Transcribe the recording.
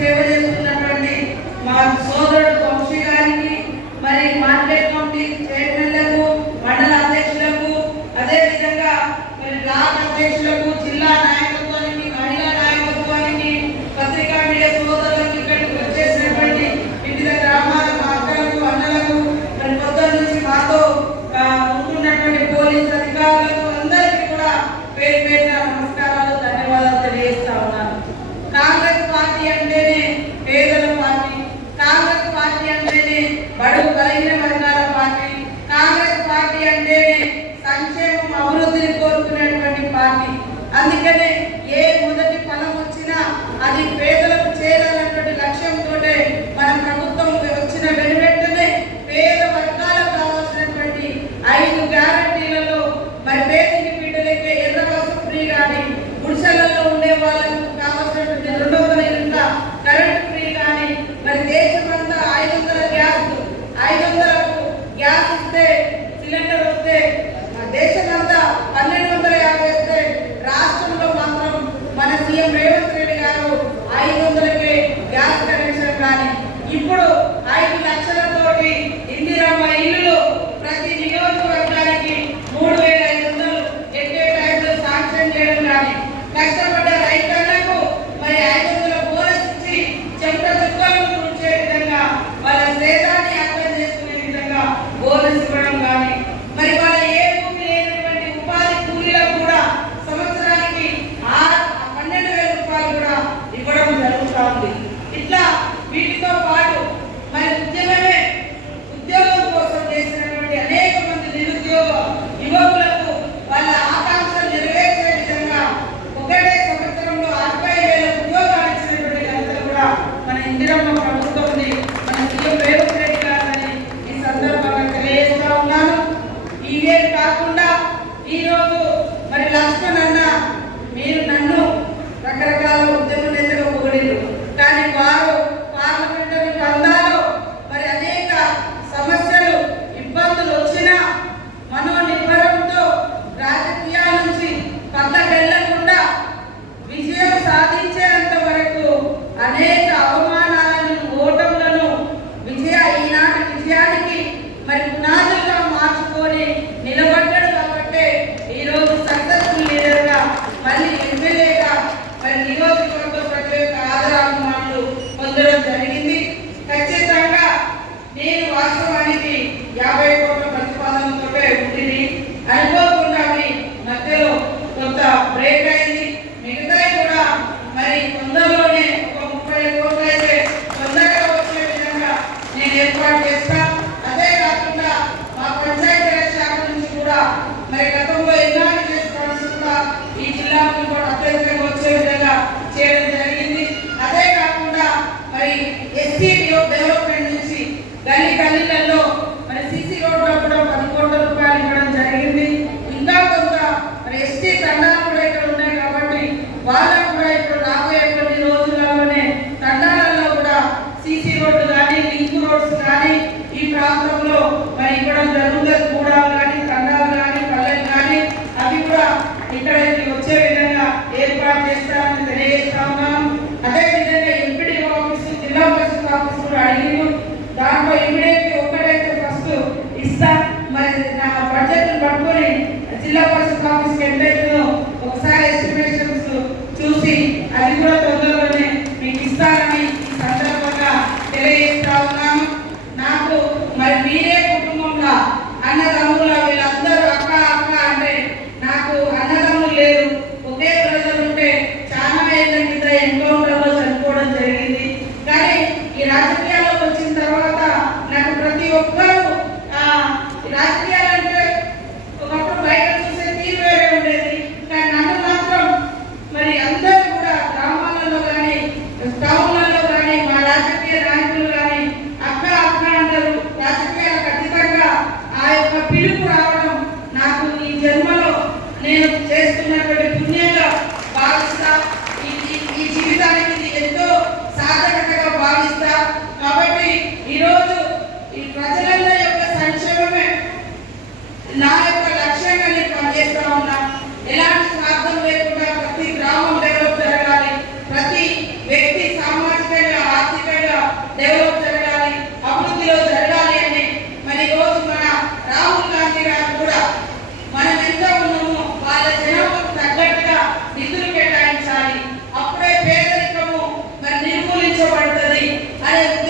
Spirit. Ándale. మీరు నన్ను రకరకాల ఉద్యమం నేతలు పొగిడిరు కానీ వారు పార్లమెంటు బంధాలు మరి అనేక సమస్యలు ఇబ్బందులు వచ్చినా మనోనిర్భరంతో రాజకీయాల నుంచి పక్క వెళ్ళకుండా విజయం సాధించేంత వరకు అనేక ఎస్టీ తండాలు కూడా ఇక్కడ ఉన్నాయి కాబట్టి వాళ్ళకు కూడా direito ao నేను చేస్తున్నటువంటి పుణ్యంగా భావిస్తా ఈ ఈ జీవితానికి ఎంతో సాధకతగా భావిస్తా. కాబట్టి ఈరోజు ఈ ప్రజల యొక్క సంక్షేమమే నా আরে